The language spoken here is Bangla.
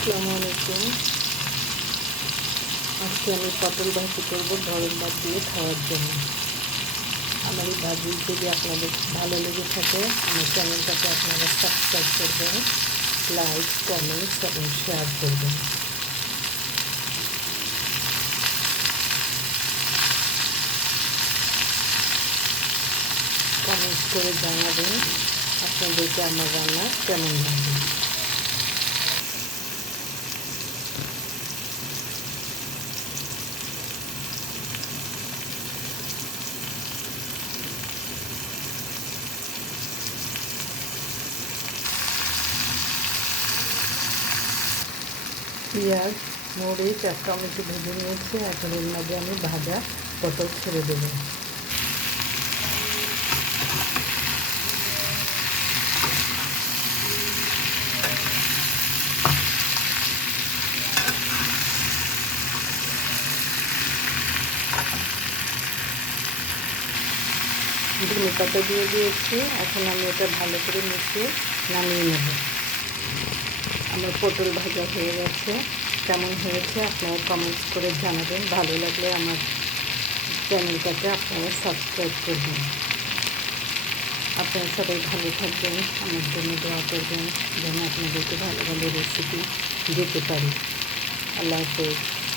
আসসালামু আলাইকুম। আজকে আমি পটল ভাজি করবো গরম ভাত দিয়ে খাওয়ার জন্য। আমার এই ভাজি যদি আপনাদের ভালো লেগে থাকে আমার চ্যানেলটাকে আপনারা সাবস্ক্রাইব করবেন, লাইক, কমেন্টস এবং শেয়ার করবেন। কমেন্টস করে জানাবেন আপনাদেরকে আমার রান্না কেমন লাগে। পেঁয়াজ, মরিচ আর টমেটো ভেজে নিয়েছি। এখন এর মাঝে আমি ভাজা পটল ছেড়ে দেবো। ধনে পাতা দিয়ে দিয়েছি। এখন আমি এটা ভালো করে মিশিয়ে নামিয়ে নেব। আমার পটল ভাজা হয়ে গেছে। কেমন হয়েছে আপনারা কমেন্টস করে জানাবেন। ভালো লাগলে আমার চ্যানেলটাকে আপনারা সাবস্ক্রাইব করবেন। আপনারা সবাই ভালো থাকবেন, আমার জন্য দোয়া করবেন যেন আপনাদেরকে ভালো ভালো রেসিপি দিতে পারি। আল্লাহ হাফেজ।